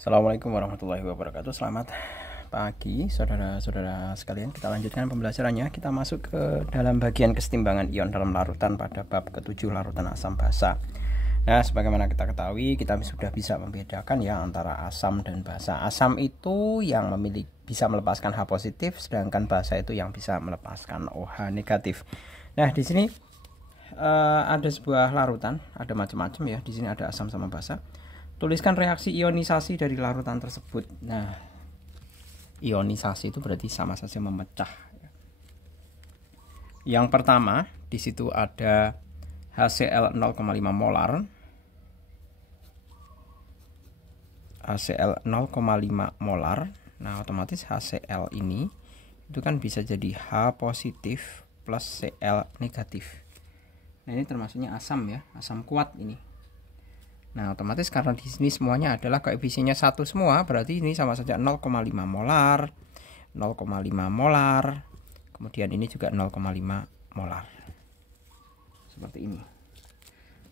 Assalamualaikum warahmatullahi wabarakatuh. Selamat pagi saudara-saudara sekalian. Kita lanjutkan pembelajarannya. Kita masuk ke dalam bagian kesetimbangan ion dalam larutan pada bab ke-7 larutan asam basa. Nah, sebagaimana kita ketahui, kita sudah bisa membedakan ya antara asam dan basa. Asam itu yang bisa melepaskan H positif, sedangkan basa itu yang bisa melepaskan OH negatif. Nah, di sini ada sebuah larutan, ada macam-macam ya. Di sini ada asam sama basa. Tuliskan reaksi ionisasi dari larutan tersebut. Nah, ionisasi itu berarti sama saja memecah. Yang pertama, di situ ada HCl 0,5 molar. HCl 0,5 molar. Nah, otomatis HCl ini itu kan bisa jadi H positif plus Cl negatif. Nah, ini termasuknya asam ya, asam kuat ini. Nah, otomatis karena di sini semuanya adalah koefisiennya 1 semua, berarti ini sama saja 0,5 molar, 0,5 molar. Kemudian ini juga 0,5 molar. Seperti ini.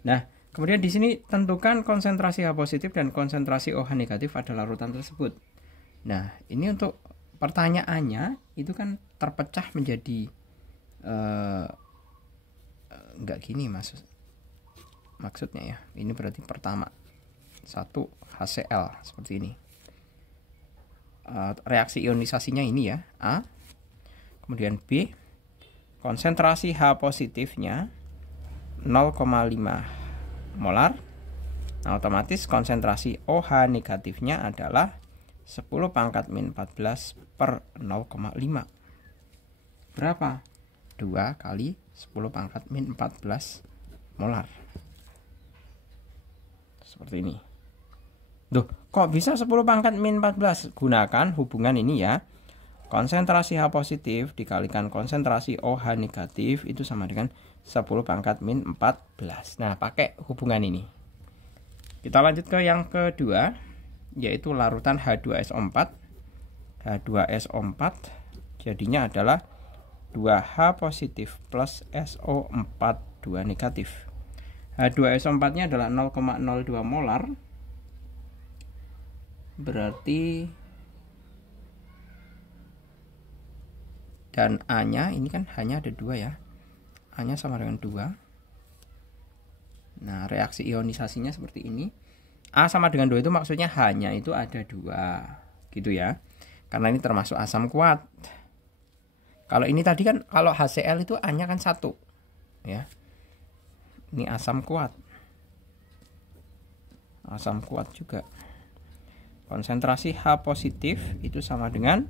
Nah, kemudian di sini tentukan konsentrasi H positif dan konsentrasi OH negatif pada larutan tersebut. Nah, ini untuk pertanyaannya itu kan terpecah menjadi enggak gini maksudnya ya, ini berarti pertama 1 HCl seperti ini. Reaksi ionisasinya ini ya, A. Kemudian B, konsentrasi H positifnya 0,5 molar. Nah, otomatis konsentrasi OH negatifnya adalah 10 pangkat min 14 per 0,5. Berapa? 2 kali 10 pangkat min 14 molar. Seperti ini. Duh, kok bisa 10 pangkat min 14? Gunakan hubungan ini ya. Konsentrasi H positif dikalikan konsentrasi OH negatif itu sama dengan 10 pangkat min 14. Nah, pakai hubungan ini. Kita lanjut ke yang kedua, yaitu larutan H2SO4. H2SO4 jadinya adalah 2H positif plus SO4 2 negatif. H2SO4 nya adalah 0,02 molar, berarti, dan A nya ini kan hanya ada 2 ya, A nya sama dengan 2. Nah, reaksi ionisasinya seperti ini. A sama dengan 2 itu maksudnya H nya itu ada 2 gitu ya, karena ini termasuk asam kuat. Kalau ini tadi kan, kalau HCl itu A nya kan 1 ya. Ini asam kuat. Asam kuat juga. Konsentrasi H positif itu sama dengan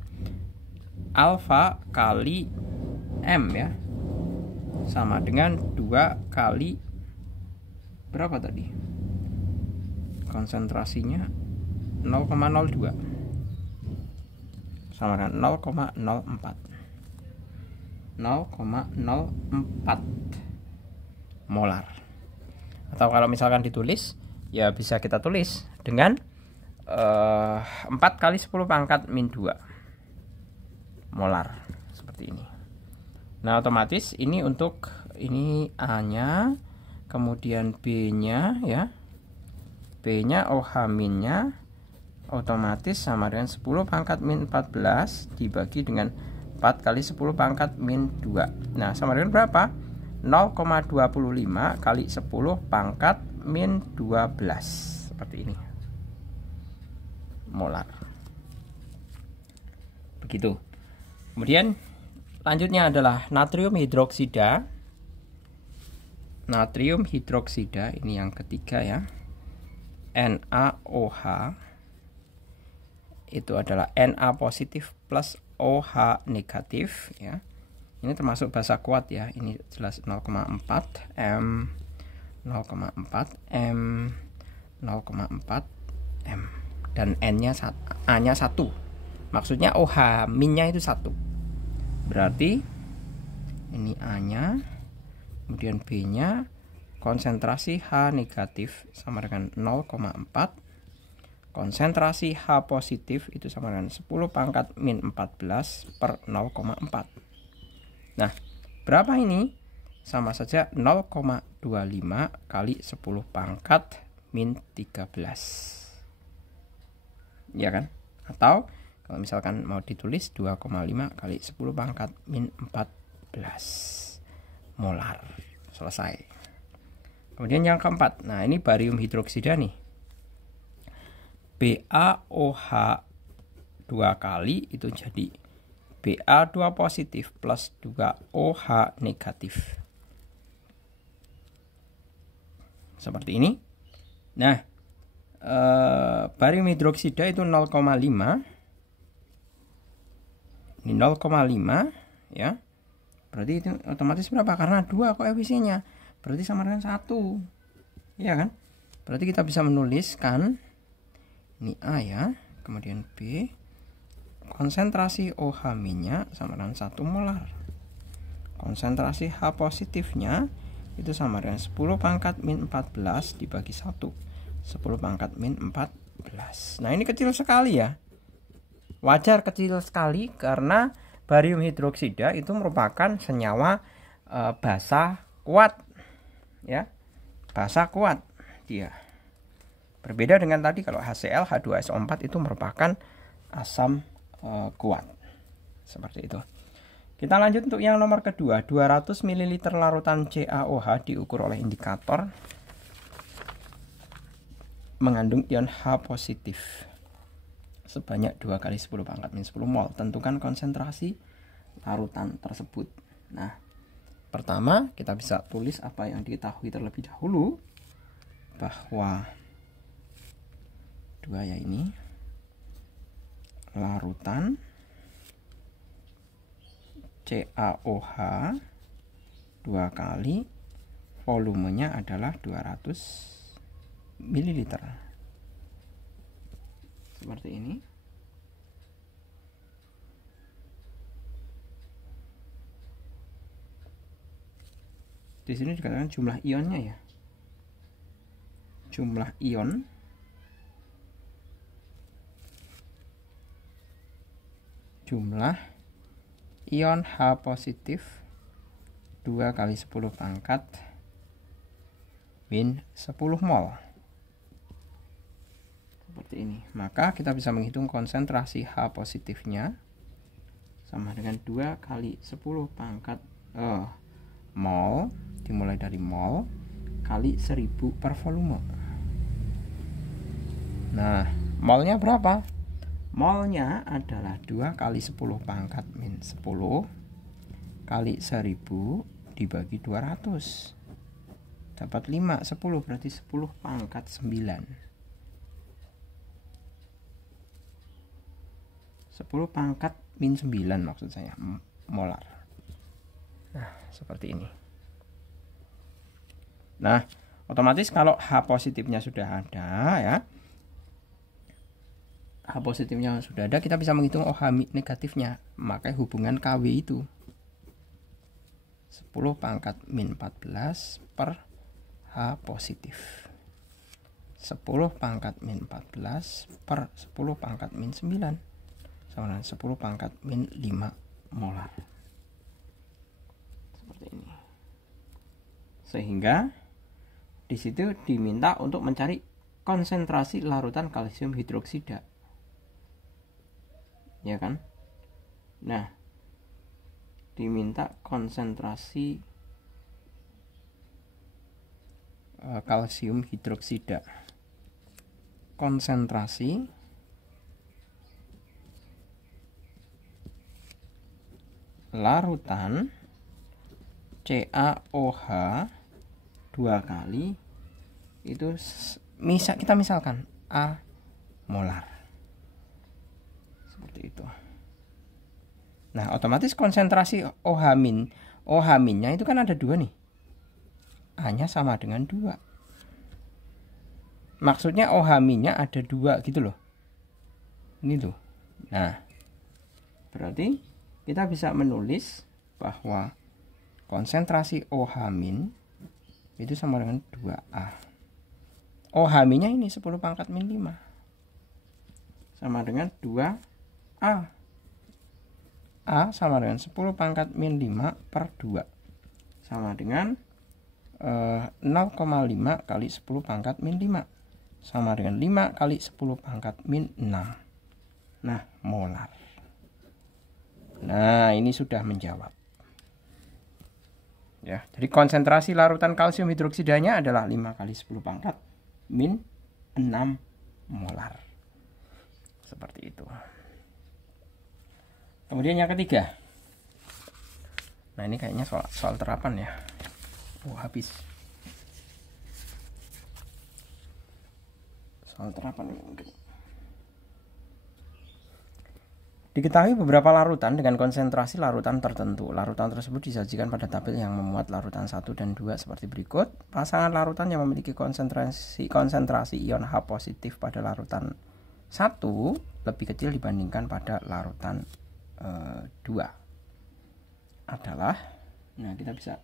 alfa kali M ya. Sama dengan 2 kali berapa tadi? Konsentrasinya 0,02. Sama dengan 0,04. 0,04 molar. Atau kalau misalkan ditulis, ya bisa kita tulis dengan 4 kali 10 pangkat min 2 molar seperti ini. Nah, otomatis ini untuk ini A nya, kemudian B nya ya, B nya OH min nya otomatis sama dengan 10 pangkat min 14 dibagi dengan 4 kali 10 pangkat min 2. Nah, sama dengan berapa? 0,25 kali 10 pangkat min 12. Seperti ini. Molar. Begitu. Kemudian lanjutnya adalah natrium hidroksida. Natrium hidroksida ini yang ketiga ya. NaOH itu adalah Na positif plus OH negatif ya. Ini termasuk basa kuat ya. Ini jelas 0,4 M, 0,4 M, 0,4 M, dan N-nya A-nya 1. Maksudnya OH min-nya itu 1. Berarti ini A-nya, kemudian B-nya, konsentrasi H negatif sama dengan 0,4. Konsentrasi H positif itu sama dengan 10 pangkat min 14 per 0,4. Nah, berapa ini? Sama saja 0,25 kali 10 pangkat min 13. ya kan? Atau kalau misalkan mau ditulis 2,5 kali 10 pangkat min 14 molar. Selesai. Kemudian yang keempat, nah ini barium hidroksida nih. BaOH 2 kali itu jadi Ba2 positif plus 2OH negatif. Seperti ini. Nah, barium hidroksida itu 0,5. Ini 0,5 ya. Berarti itu otomatis berapa? Karena 2 koefisiennya. Berarti sama dengan 1. Ya kan? Berarti kita bisa menuliskan ini A ya, kemudian B. Konsentrasi OH- sama dengan 1 molar. Konsentrasi H positifnya itu sama dengan 10 pangkat min 14 dibagi 1. 10 pangkat min 14. Nah, ini kecil sekali ya. Wajar kecil sekali karena barium hidroksida itu merupakan senyawa basa kuat. Ya. Basa kuat dia. Berbeda dengan tadi kalau HCl H2SO4 itu merupakan asam kuat. Seperti itu. Kita lanjut untuk yang nomor kedua, 200 ml larutan CaOH diukur oleh indikator mengandung ion H positif sebanyak 2 kali 10 pangkat min 10 mol. Tentukan konsentrasi larutan tersebut. Nah, pertama kita bisa tulis apa yang diketahui terlebih dahulu, bahwa 2 ya ini larutan CaOH 2 kali volumenya adalah 200 ml. Seperti ini. Di sini dikatakan jumlah ionnya ya. Jumlah ion ion H positif 2 kali 10 pangkat min 10 mol. Seperti ini. Maka kita bisa menghitung konsentrasi H positifnya sama dengan 2 kali 10 pangkat mol, dimulai dari mol, kali 1000 per volume. Nah, molnya berapa? Molnya adalah 2 kali 10 pangkat min 10 kali 1000 dibagi 200. Dapat 5, 10 berarti 10 pangkat 9. 10 pangkat min 9 maksud saya, molar. Nah, seperti ini. Nah, otomatis kalau H positifnya sudah ada ya, H positifnya sudah ada, kita bisa menghitung OH negatifnya. Maka hubungan KW itu 10 pangkat min 14 per H positif. 10 pangkat min 14 per 10 pangkat min 9 sama dengan 10 pangkat min 5 molar. Seperti ini. Sehingga di situ diminta untuk mencari konsentrasi larutan kalsium hidroksida. Ya kan? Nah, diminta konsentrasi kalsium hidroksida. Konsentrasi larutan CaOH 2 kali itu kita misalkan A molar. Seperti itu. Nah, otomatis konsentrasi OH-nya itu kan ada 2 nih. A-nya sama dengan 2. Maksudnya OH-nya ada 2 gitu loh. Ini tuh. Nah, berarti kita bisa menulis bahwa konsentrasi OH- itu sama dengan 2A. OH-nya ini 10 pangkat min 5. Sama dengan 2A. A sama dengan 10 pangkat min 5 per 2. Sama dengan 0,5 kali 10 pangkat min 5. Sama dengan 5 kali 10 pangkat min 6. Nah, molar. Nah, ini sudah menjawab. Ya, jadi konsentrasi larutan kalsium hidroksidanya adalah 5 kali 10 pangkat min 6 molar. Seperti itu. Kemudian yang ketiga. Nah, ini kayaknya soal terapan ya. Habis. Soal terapan mungkin. Diketahui beberapa larutan dengan konsentrasi larutan tertentu. Larutan tersebut disajikan pada tabel yang memuat larutan 1 dan 2 seperti berikut. Pasangan larutan yang memiliki konsentrasi ion H positif pada larutan 1 lebih kecil dibandingkan pada larutan 2 adalah, nah kita bisa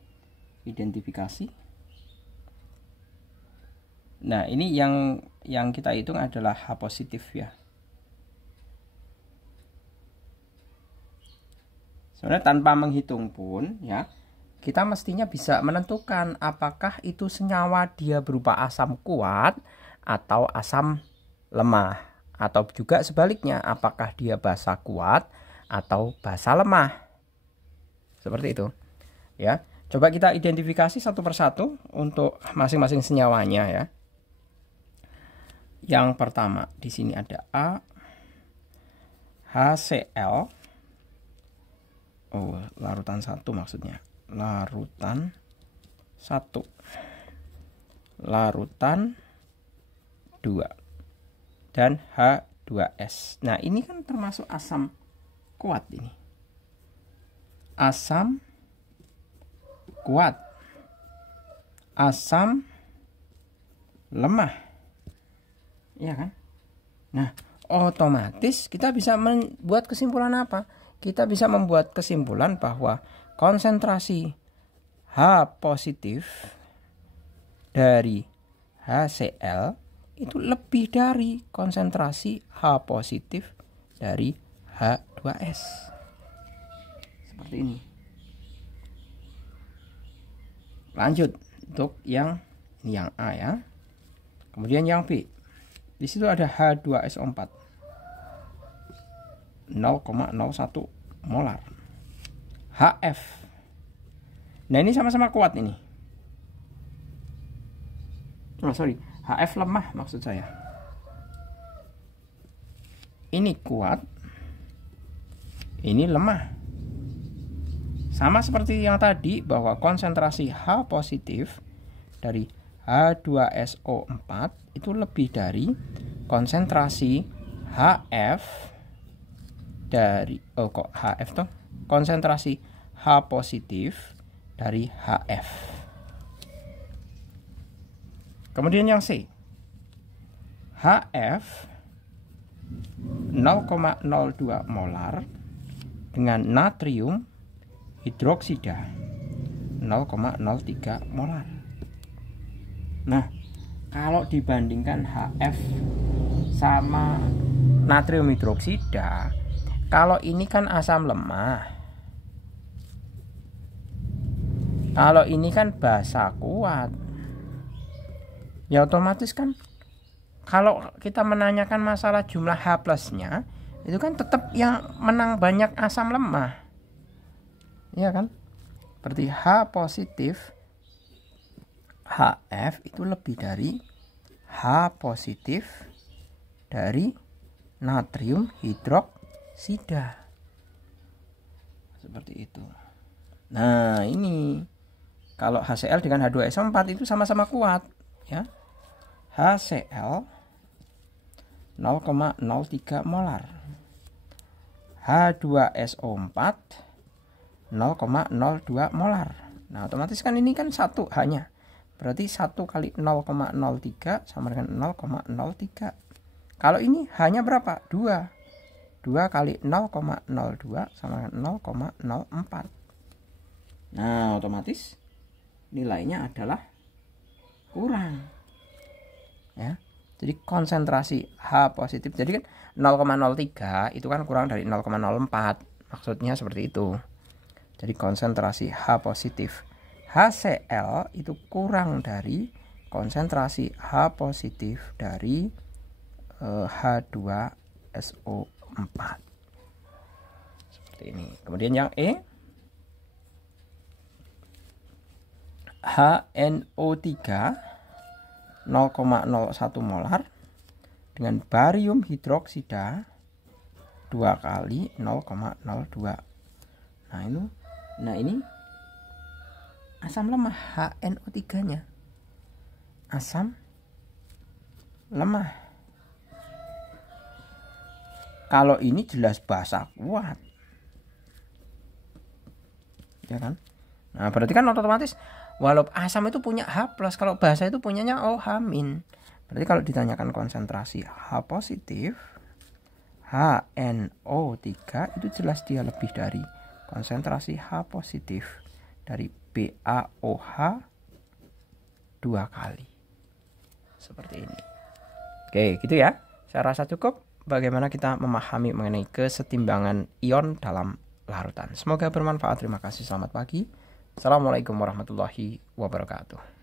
identifikasi. Nah, ini yang kita hitung adalah H positif ya. Sebenarnya tanpa menghitung pun ya, kita mestinya bisa menentukan apakah itu senyawa dia berupa asam kuat atau asam lemah, atau juga sebaliknya apakah dia basa kuat atau basa lemah. Seperti itu. Ya. Coba kita identifikasi satu persatu untuk masing-masing senyawanya ya. Yang pertama di sini ada A, HCl. Oh, larutan 1 maksudnya. Larutan 1. Larutan 2. Dan H2S. Nah, ini kan termasuk asam kuat ini. Asam kuat. Asam lemah. Iya kan? Nah, otomatis kita bisa membuat kesimpulan apa? Kita bisa membuat kesimpulan bahwa konsentrasi H positif dari HCl itu lebih dari konsentrasi H positif dari H2S. Seperti ini. Lanjut untuk yang A ya. Kemudian yang B. Di situ ada H2SO4. 0,01 molar. HF. Nah, ini sama-sama kuat ini. HF lemah maksud saya. Ini kuat. Ini lemah. Sama seperti yang tadi bahwa konsentrasi H positif dari H2SO4 itu lebih dari konsentrasi HF dari HF toh, konsentrasi H positif dari HF. Kemudian yang C, HF 0,02 molar dengan natrium hidroksida 0,03 molar. Nah, kalau dibandingkan HF sama natrium hidroksida, kalau ini kan asam lemah, kalau ini kan basa kuat, ya otomatis kan kalau kita menanyakan masalah jumlah H plusnya, itu kan tetap yang menang banyak asam lemah, ya kan? Berarti H positif HF itu lebih dari H positif dari natrium hidroksida. Seperti itu. Nah, ini kalau HCl dengan H2SO4 itu sama-sama kuat ya. HCl 0,03 molar. H2SO4 0,02 molar. Nah, otomatis kan ini kan satu hanya. Berarti 1 kali 0,03 sama dengan 0,03. Kalau ini hanya berapa? 2. 2 kali 0,02 sama dengan 0,04. Nah, otomatis nilainya adalah kurang. Ya. Jadi konsentrasi H positif. Jadi kan 0,03 itu kan kurang dari 0,04. Maksudnya seperti itu. Jadi konsentrasi H positif HCl itu kurang dari konsentrasi H positif dari H2SO4. 4. Seperti ini. Kemudian yang E, HNO3 0,01 molar dengan barium hidroksida 2 kali 0,02. Nah ini asam lemah HNO3-nya. Asam lemah. Kalau ini jelas basa kuat. Ya kan? Nah, berarti kan otomatis walaupun asam itu punya H+, kalau basa itu punyanya OH-. Berarti kalau ditanyakan konsentrasi H positif, HNO3 itu jelas dia lebih dari konsentrasi H positif dari BaOH 2 kali. Seperti ini. Oke, gitu ya. Saya rasa cukup bagaimana kita memahami mengenai kesetimbangan ion dalam larutan. Semoga bermanfaat. Terima kasih. Selamat pagi. Assalamualaikum warahmatullahi wabarakatuh.